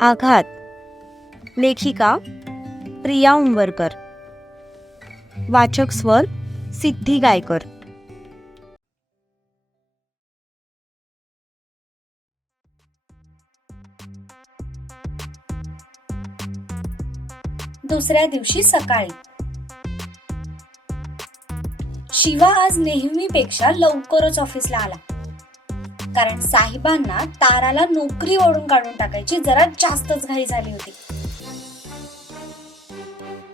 आघात. लेखिका प्रिया उंबरकर. वाचक स्वर सिद्धी गायकर. दुसऱ्या दिवशी सकाळी. शिवा आज नेहमीपेक्षा लवकरच ऑफिसला आला. कारण साहेबांना ताराला नोकरी ओढून काढून टाकायची जरा जास्तच घाई झाली होती.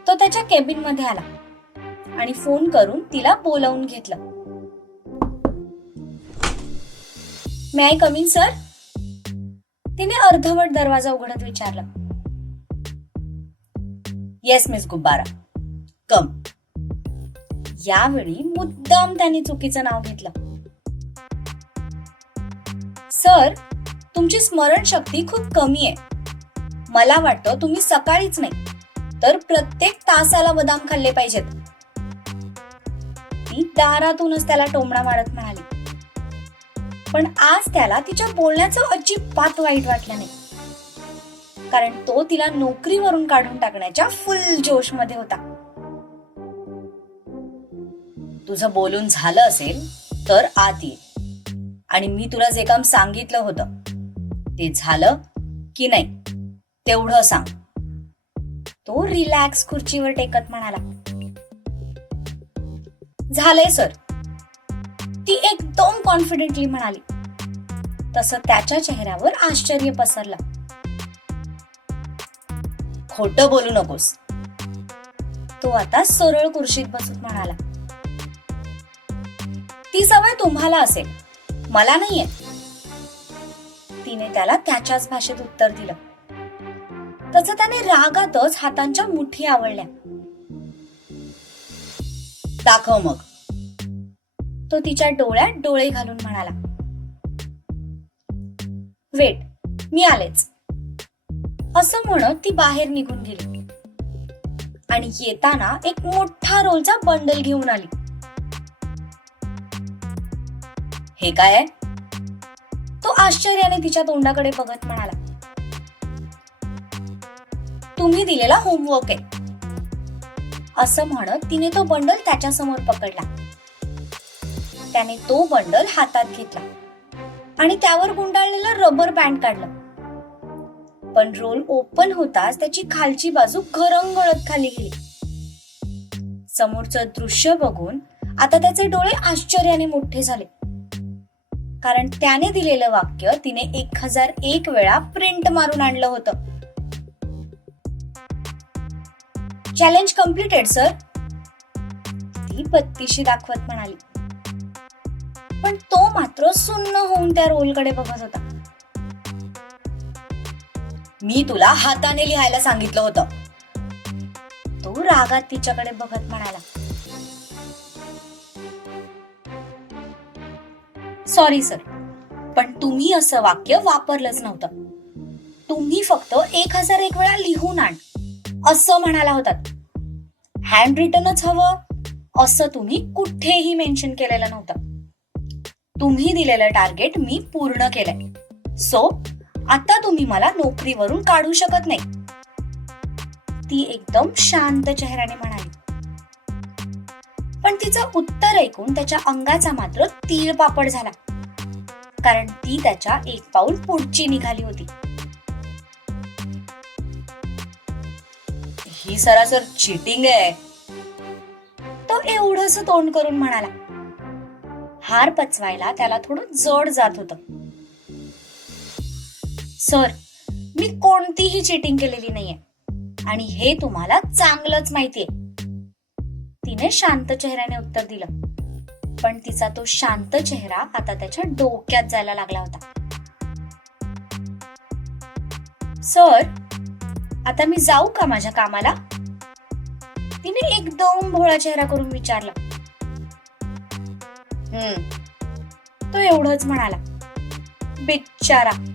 तो त्याच्या केबिनमध्ये आला आणि फोन करून तिला बोलावून घेतलं. मे आय कमिन सर तिने अर्धवट दरवाजा उघडत विचारलं. येस मिस गुब्बारा कम यावेळी मुद्दाम त्याने चुकीचं नाव घेतलं. सर तुमची स्मरणशक्ती खूप कमी आहे. मला वाटतं तुम्ही सकाळीच नाही तर प्रत्येक तासाला बदाम खाल्ले पाहिजेत. ती दारातूनच त्याला टोमणा मारत म्हणाली. पण आज त्याला तिच्या बोलण्याचं अजिबात वाईट वाटलं नाही. कारण तो तिला नोकरीवरून काढून टाकण्याच्या फुल जोशमध्ये होता. तुझं बोलून झालं असेल तर आत ये. आणि मी तुला जे काम सांगितलं होतं ते झालं की नाही तेवढं सांग. तो रिलॅक्स खुर्चीवर टेकत म्हणाला झालंय सर. ती एकदम कॉन्फिडेंटली म्हणाली. तसं त्याच्या चेहऱ्यावर आश्चर्य पसरलं. खोट बोलू नकोस. तो आता सरळ खुर्शीत बसून म्हणाला ती सवय तुम्हाला असेल. मला नाहीये. तिने त्याला त्याच्याच भाषेत उत्तर दिलं. तसं त्याने रागातच हातांच्या मुठी आवडल्या दाखव मग. तो तिच्या डोळ्यात डोळे घालून म्हणाला. वेट मी आलेच. असं म्हणत ती बाहेर निघून गेली. आणि येताना एक मोठा रोलचा बंडल घेऊन आली. हे काय आहे? तो आश्चर्याने तिच्या तोंडाकडे बघत म्हणाला तुम्ही दिलेला होमवर्क आहे. असं म्हणत तिने तो बंडल त्याच्यासमोर पकडला. त्याने तो बंडल हातात घेतला आणि त्यावर गुंडाळलेलं रबर बँड काढलं. पण रोल ओपन होताच त्याची खालची बाजू घरंगळत खाली गेली. समोरचं दृश्य बघून आता त्याचे डोळे आश्चर्याने मोठे झाले. कारण त्याने दिलेलं वाक्य तिने एक हजार एक वेळा प्रिंट मारून आणलं होतं. चॅलेंज कम्प्लिटेड सर ती पत्तीशी दाखवत म्हणाली. पण तो मात्र सुन्न होऊन त्या रोलकडे बघत होता. मी तुला हाताने लिहायला सांगितलं होतं. तो रागात तिच्याकडे बघत म्हणाला. सॉरी सर पण तुम्ही असं वाक्य वापरलंच नव्हतं. तुम्ही फक्त एक हजार एक वेळा लिहून आण. असं म्हणाला होतात हँड रिटनच हवं. असं तुम्ही कुठेही मेन्शन केलेलं नव्हतं. तुम्ही दिलेलं टार्गेट मी पूर्ण केलंय. सो आता तुम्ही मला नोकरीवरून काढू शकत नाही. ती एकदम शांत चेहऱ्याने म्हणाली. पण तिचं उत्तर ऐकून त्याच्या अंगाचा मात्र तीळ पापड झाला. कारण ती त्याच्या एक पाऊल पुढची निघाली होती. ही सरासर चिटिंग आहे. तो एवढस तोंड करून म्हणाला. हार पचवायला त्याला थोडं जड जात होत. सर मी कोणतीही चिटिंग केलेली नाहीये. आणि हे तुम्हाला चांगलंच माहितीये. तिने शांत चेहऱ्याने उत्तर दिलं. पण तिचा तो शांत चेहरा आता त्याच्या डोक्यात जायला लागला होता. सर आता मी जाऊ का माझ्या कामाला? तिने एकदम भोळा चेहरा करून विचारला. हम्म. तो एवढंच म्हणाला. बिचारा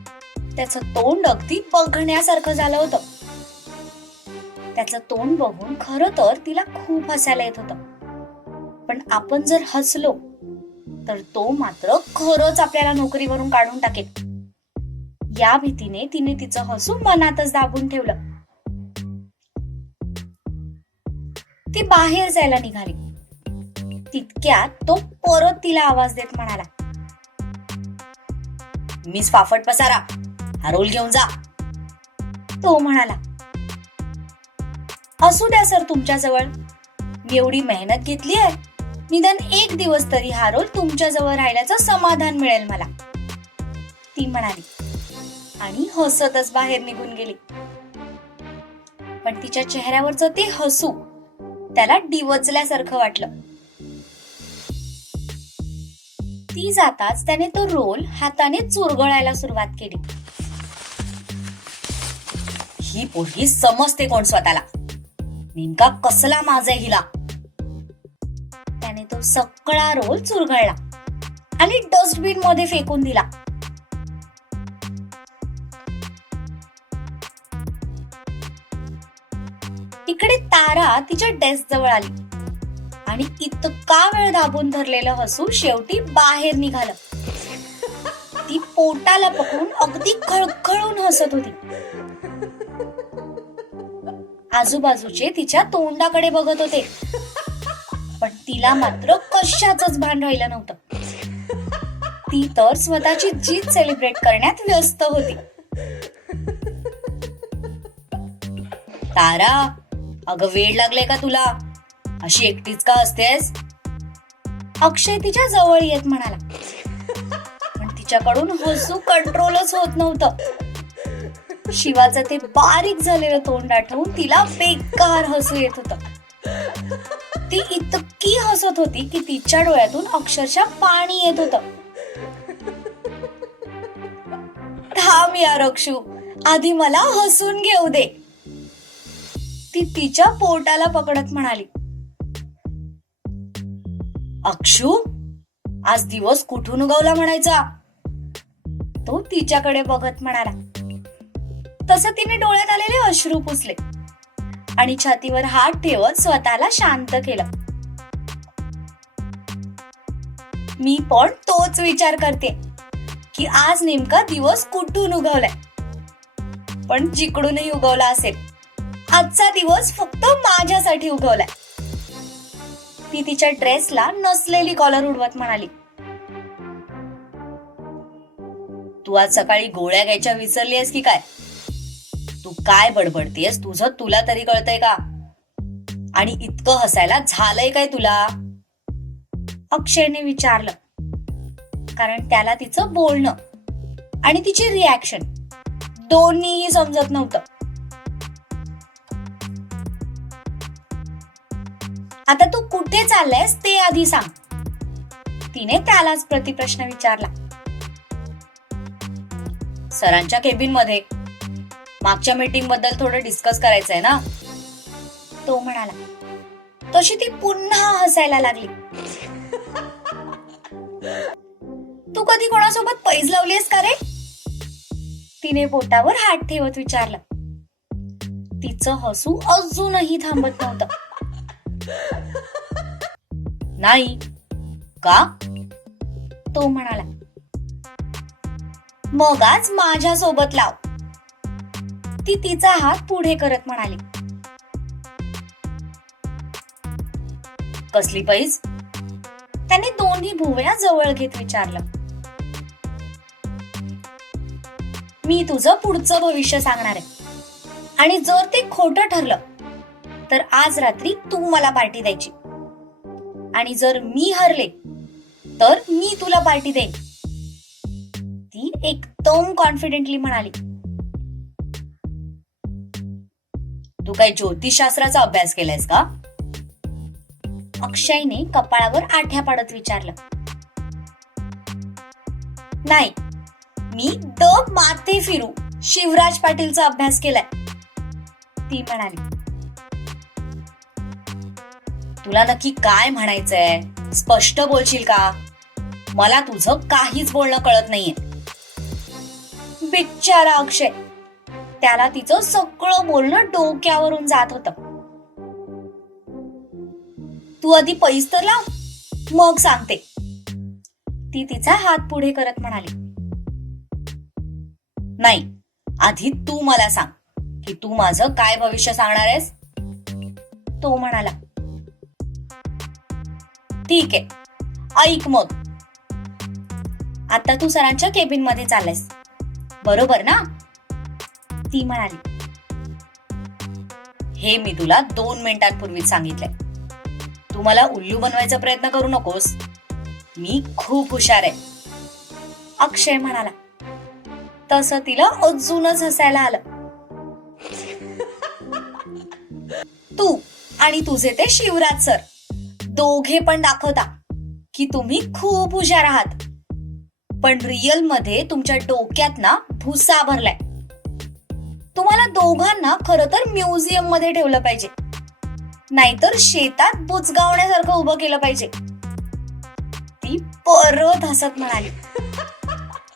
त्याचं तोंड अगदी बघण्यासारखं झालं होतं. त्याचं तोंड बघून खरं तर तिला खूप हसायला येत होतं. पण आपण जर हसलो तर तो मात्र खरंच आपल्याला नोकरीवरून काढून टाकेल. या भीतीने तिने तिचं हसू मनातच दाबून ठेवलं. ती बाहेर जायला निघाली. तितक्यात तो परत तिला आवाज देत म्हणाला मिस फाफट पसारा हा रोल घेऊन जा. तो म्हणाला असू द्या सर तुमच्याजवळ. मी एवढी मेहनत घेतली आहे. निदान एक दिवस तरी हा रोल तुमच्याजवळ राहिल्याचं समाधान मिळेल मला. ती म्हणाली. आणि हसतच बाहेर निघून गेली. पण तिच्या चेहऱ्यावरचं ते हसू त्याला डिवचल्यासारखं वाटलं. ती जाताच त्याने तो रोल हाताने चुरगळायला सुरुवात केली. ही पोरगी समजते कोण स्वतःला. नेमका कसला माझा हिला? त्याने तो सगळा रोल चुरगळला आणि डस्टबिनमध्ये फेकून दिला. इकडे तारा तिच्या डेस्क जवळ आली आणि इतका वेळ दाबून धरलेलं हसू शेवटी बाहेर निघालं. ती पोटाला पकडून अगदी खळखळून हसत होती. आजूबाजूचे तिच्या तोंडाकडे बघत होते. पण तिला मात्र कशाच भान राहिलं नव्हतं. ती तर स्वतःची जीत सेलिब्रेट करण्यात व्यस्त होती. तारा अगं वेळ लागलाय का तुला? अशी एकटीच का असतेस? अक्षय तिच्या जवळ येत म्हणाला. पण तिच्याकडून हसू कंट्रोलच होत नव्हतं. शिवाचं ते बारीक झालेलं तोंड आठवून तिला बेकार हसू येत होत. ती इतकी हसत होती की तिच्या डोळ्यातून अक्षरशः पाणी येत होत. थांब या अक्षू आधी मला हसून घेऊ दे. ती तिच्या पोटाला पकडत म्हणाली. अक्षू आज दिवस कुठून उगवला म्हणायचा? तो तिच्याकडे बघत म्हणाला. तसं तिने डोळ्यात आलेले अश्रू पुसले. आणि छातीवर हात ठेवत स्वतःला शांत केलं. मी पण तोच विचार करते की आज नेमका दिवस कुठून उगवलाय? पण जिकडूनही उगवला असेल आजचा दिवस फक्त माझ्यासाठी उगवलाय. ती तिच्या ड्रेसला नसलेली कॉलर उडवत म्हणाली. तू आज सकाळी गोळ्या घ्यायच्या विसरली आहेस की काय? तू काय बडबडतेस तुझं तुला तरी कळतंय का? आणि इतकं हसायला झालंय काय तुला? अक्षयने विचारलं. कारण त्याला तिचं बोलणं आणि तिची रिॲक्शन दोन्हीही समजत नव्हतं. आता तू कुठे चाललायस ते आधी सांग. तिने त्यालाच प्रतिप्रश्न विचारला. सरांच्या केबिनमध्ये मागच्या मीटिंगबद्दल थोडं डिस्कस करायचंय ना? तो म्हणाला तशी ती पुन्हा हसायला लागली. तू कधी कोणासोबत पैज लावलीस का रे? तिने बोटावर हात ठेवत विचारलं. तिचं हसू अजूनही थांबत नव्हतं. नाही. का? तो म्हणाला मग आज माझ्या सोबत लाव. ती तिचा हात पुढे करत म्हणाली. कसली पैज त्याने दोन्ही भुवया जवळ घेत विचारलं. मी तुझं पुढचं भविष्य सांगणार आहे. आणि जर ते खोटं ठरलं तर आज रात्री तू मला पार्टी द्यायची. आणि जर मी हरले तर मी तुला पार्टी देईन. ती एकदम कॉन्फिडेंटली म्हणाली. तू काय ज्योतिषशास्त्राचा अभ्यास केलायस का? अक्षयने कपाळावर आठ्या पाडत विचारलं. नाही मी द माथे फिरू शिवराज पाटीलचा अभ्यास केलाय. ती म्हणाली तुला नक्की काय म्हणायचंय? स्पष्ट बोलशील का? मला तुझं काहीच बोलणं कळत नाहीये. बिचारा अक्षय त्याला तिचं सगळं बोलणं डोक्यावरून जात होत. तू आधी पैस तर लाव मग सांगते. ती तिचा हात पुढे करत म्हणाली. नाही आधी तू मला सांग की तू माझं काय भविष्य सांगणार आहेस? तो म्हणाला. ठीक आहे ऐक मग. आता तू सरांच्या केबिनमध्ये चाललायस. बरोबर ना? ती म्हणाली. हे मी तुला दोन मिनिटांपूर्वीच सांगितलंय. तू मला उल्लू बनवायचा प्रयत्न करू नकोस. मी खूप हुशार आहे. अक्षय म्हणाला. तसं तिला अजूनच हसायला आलं. तू आणि तुझे ते शिवराज सर दोघे पण दाखवता की तुम्ही खूप हुशार आहात. पण रिअलमध्ये तुमच्या डोक्यात ना भुसा भरलाय. तुम्हाला दोघांना खरं तर म्युझियममध्ये ठेवलं पाहिजे. नाहीतर शेतात बुचगावण्यासारखं उभं केलं पाहिजे. ती परत हसत म्हणाली.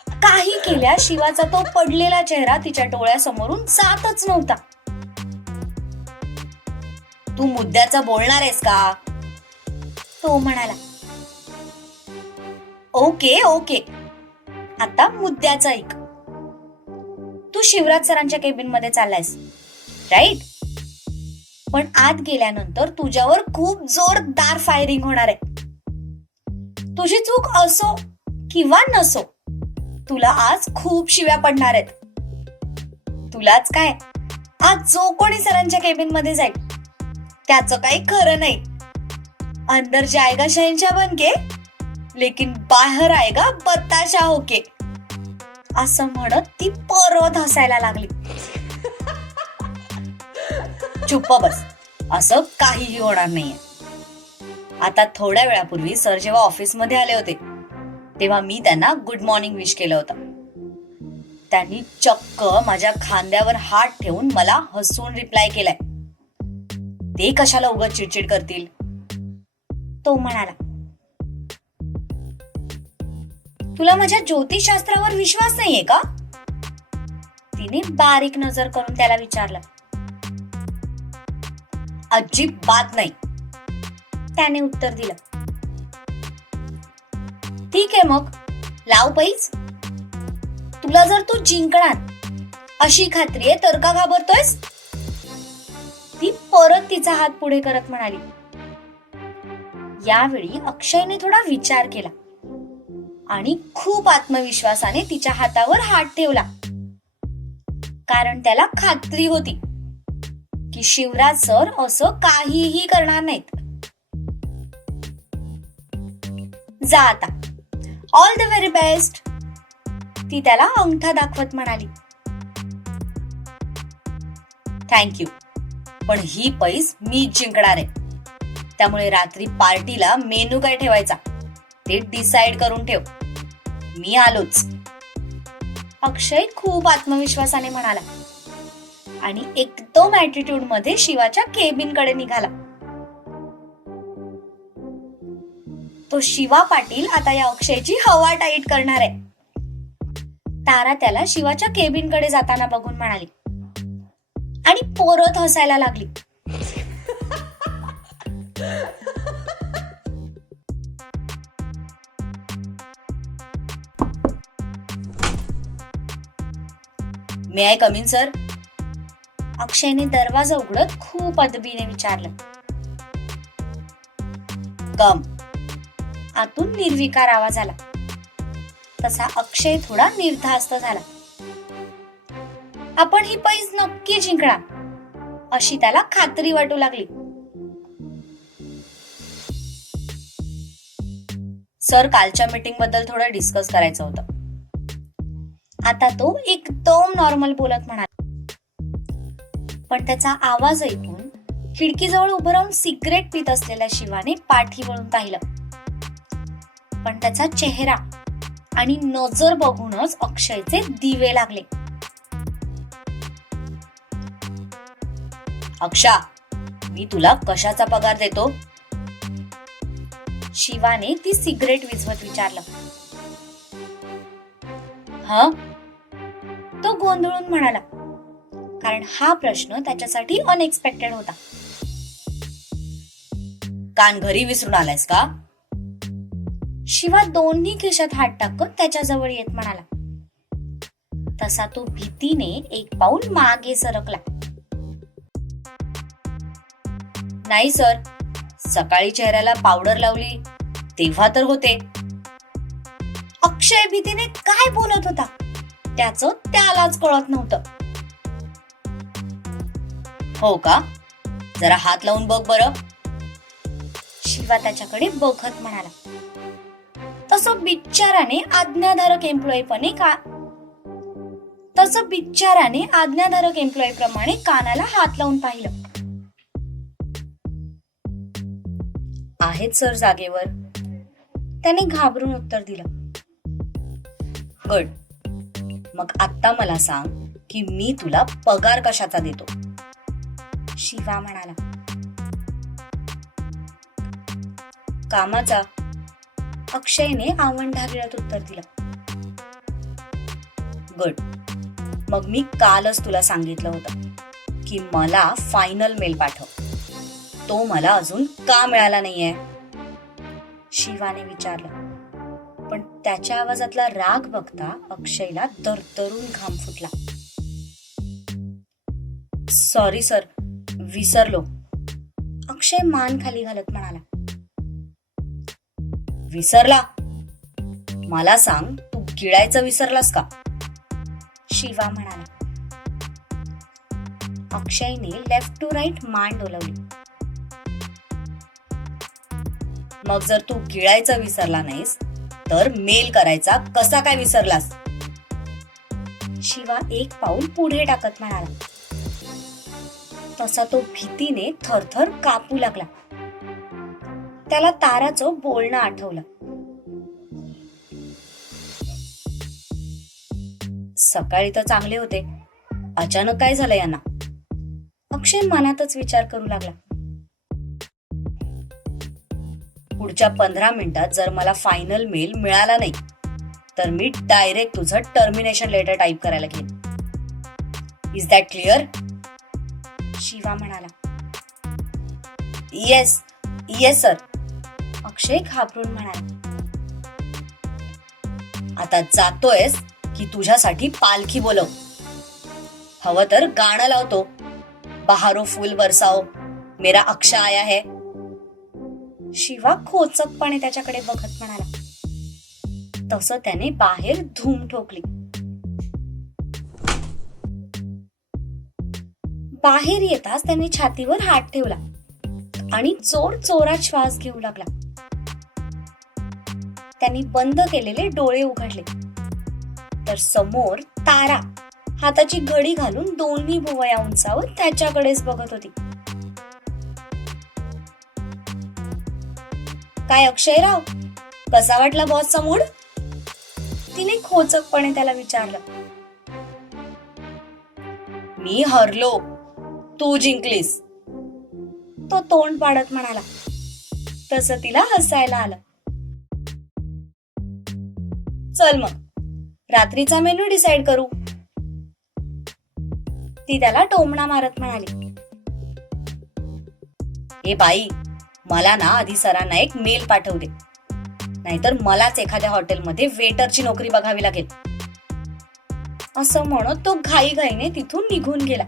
काही केल्या शिवाचा तो पडलेला चेहरा तिच्या डोळ्यासमोरून जातच नव्हता. तू मुद्द्याचा बोलणार आहेस का? तो म्हणाला. Okay okay. आता मुद्द्याचा ऐक. तू शिवराज सरांच्या केबिनमध्ये चाललायस राईट पण आत गेल्यानंतर तुझ्यावर खूप जोरदार फायरिंग होणार आहे. तुझी चूक असो किंवा नसो तुला आज खूप शिव्या पडणार आहेत. तुलाच काय? आज जो कोणी सरांच्या केबिनमध्ये जाईल त्याचं काही खरं नाही. अंदर जायगा शहनशाह बनके लेकिन बाहेर आएगा बताशा होके. असं म्हणत ती परत हसायला लागली. चुप्प बस. असं काहीही होणार नाहीये. आता थोड्या वेळापूर्वी सर जेव्हा ऑफिसमध्ये आले होते तेव्हा मी त्यांना गुड मॉर्निंग विश केलं होतं. त्यांनी चक्क माझ्या खांद्यावर हात ठेवून मला हसून रिप्लाय केलाय. ते कशाला उगत चिडचिड करतील? तो म्हणाला तुला माझ्या ज्योतिषशास्त्रावर विश्वास नाहीये का? तिने बारीक नजर करून त्याला विचारलं. अजिबात नाही. त्याने उत्तर दिलं. ठीक आहे मग लाव पैस. तुला जर तू जिंकणार अशी खात्री आहे तर का घाबरतोयस? ती परत तिचा हात पुढे करत म्हणाली. यावेळी अक्षयने थोडा विचार केला. आणि खूप आत्मविश्वासाने तिच्या हातावर हात ठेवला. कारण त्याला खात्री होती की शिवराज सर असं काहीही करणार नाहीत. जा आता. ऑल द व्हेरी बेस्ट ती त्याला अंगठा दाखवत म्हणाली. थँक्यू पण ही पैस मी जिंकणार आहे. त्यामुळे रात्री पार्टीला मेनू काय ठेवायचा? ते डिसाईड करून ठेव. मी आलोच. अक्षय खूप आत्मविश्वासाने म्हणाला. आणि एकदम ऍटिट्यूडमध्ये शिवाच्या केबिनकडे निघाला. तो शिवा पाटील आता या अक्षयची हवा टाईट करणार आहे. तारा त्याला शिवाच्या केबिनकडे जाताना बघून म्हणाली. आणि पोरत हसायला लागली. मे आय कमिन सर अक्षयने दरवाजा उघडत खूप अदबीने विचारलं. कम आतून निर्विकार आवाज आला. तसा अक्षय थोडा निर्धास्त झाला. आपण ही पैज नक्की जिंकणार. अशी त्याला खात्री वाटू लागली. सर कालच्या मीटिंगबद्दल थोडं डिस्कस करायचं होतं. आता तो एकदम नॉर्मल बोलत म्हणाला. पण त्याचा आवाज ऐकून खिडकीजवळ उभं राहून सिगरेट पित असलेल्या शिवाने पाठी वळून पाहिलं. पण त्याचा चेहरा आणि नजर बघूनच अक्षयचे दिवे लागले. अक्षा मी तुला कशाचा पगार देतो? शिवाने ती सिगरेट विझवत विचारलं. हा? तो गोंधळून म्हणाला. कारण हा प्रश्न त्याच्यासाठी अनएक्सपेक्टेड होता. कान घरी विसरून आलायस का? शिवा दोन्ही खिशात हात टाकत त्याच्याजवळ येत म्हणाला. तसा तो भीतीने एक पाऊल मागे सरकला. नाही सर. सकाळी चेहऱ्याला पावडर लावली. तेव्हा तर होते. अक्षय भीतीने काय बोलत होता? त्याच त्यालाच कळत नव्हतं. हो का? जरा हात लावून बघ बरं. शिवा त्याच्याकडे बघत म्हणाला. तसं बिचाराने आज्ञाधारक एम्प्लॉई पणे का तसं बिचाराने आज्ञाधारक एम्प्लॉई प्रमाणे कानाला हात लावून पाहिलं. आहेत सर जागेवर. त्याने घाबरून उत्तर दिलं. गुड. मग आत्ता मला सांग की मी तुला पगार कशाचा देतो? शिवा म्हणाला. कामाचा. अक्षयने आवंढा गिळत उत्तर दिलं. गट मग मी कालच तुला सांगितलं होतं की मला फायनल मेल पाठव. तो मला अजून का मिळाला नाहीये? शिवाने विचारलं. पण त्याच्या आवाजातला राग बघता अक्षयला दरदरून घाम फुटला. सॉरी सर विसरलो. अक्षय मान खाली घालत म्हणाला. विसरला? मला सांग तू गिळायचं विसरलास का? शिवा म्हणाला. अक्षयने लेफ्ट टू राईट मान डोलवली. मग जर तू गिळायचं विसरला नाहीस तर मेल करायचा. कसा काय विसरलास? शिवा एक पाऊल पुढे टाकत म्हणाला. तसा तो भीतीने थरथर कापू लागला. त्याला ताराचं बोलणं आठवलं. सकाळी तर चांगले होते. अचानक काय झालं यांना? अक्षय मनातच विचार करू लागला. पुढच्या पंधरा मिनिटात जर मला फायनल मेल मिळाला नाही तर मी डायरेक्ट तुझं टर्मिनेशन लेटर टाईप करायला घेईन. इज दॅट क्लिअर शिवा म्हणाला. येस येस सर अक्षय घाबरून म्हणाला. आता जातोयस की तुझ्यासाठी पालखी बोलव. हवं तर गाणं लावतो. बहारो फूल बरसाओ. मेरा अक्षय आया है. शिवा खोचकपणे त्याच्याकडे बघत म्हणाला. तसं त्याने बाहेर धूम ठोकली. बाहेर येताच त्याने छातीवर हात ठेवला आणि चोर चोरात श्वास घेऊ लागला. त्यांनी बंद केलेले डोळे उघडले. तर समोर तारा हाताची घडी घालून दोन्ही भुवया उंचावर त्याच्याकडेच बघत होती. काय अक्षयराव? कसा वाटला बॉसचा मूड? तिने खोचकपणे त्याला विचारलं. मी हरलो. तू जिंकलीस. तो तोंड पाडत म्हणाला. तस तिला हसायला आलं. चल मग. रात्रीचा मेनू डिसाइड करू. ती त्याला टोमणा मारत म्हणाली. ए बाई मला ना आधी सरांना एक मेल पाठवू दे. नाहीतर मलाच एखाद्या हॉटेलमध्ये वेटरची नोकरी बघावी लागेल. असं म्हणत तो घाईघाईने तिथून निघून गेला.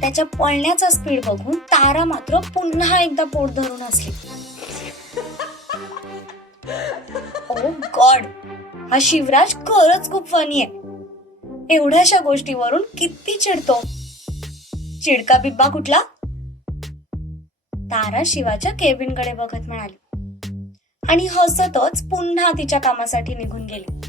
त्याच्या पळण्याचा स्पीड बघून तारा मात्र पुन्हा एकदा पोट धरून असली. Oh ओ गॉड हा शिवराज खरंच खूप फनी आहे. एवढ्याशा गोष्टीवरून किती चिडतो. चिडका बिब्बा कुठला? तारा शिवाच्या केबिनकडे बघत म्हणाली. आणि हसतच पुन्हा तिच्या कामासाठी निघून गेली.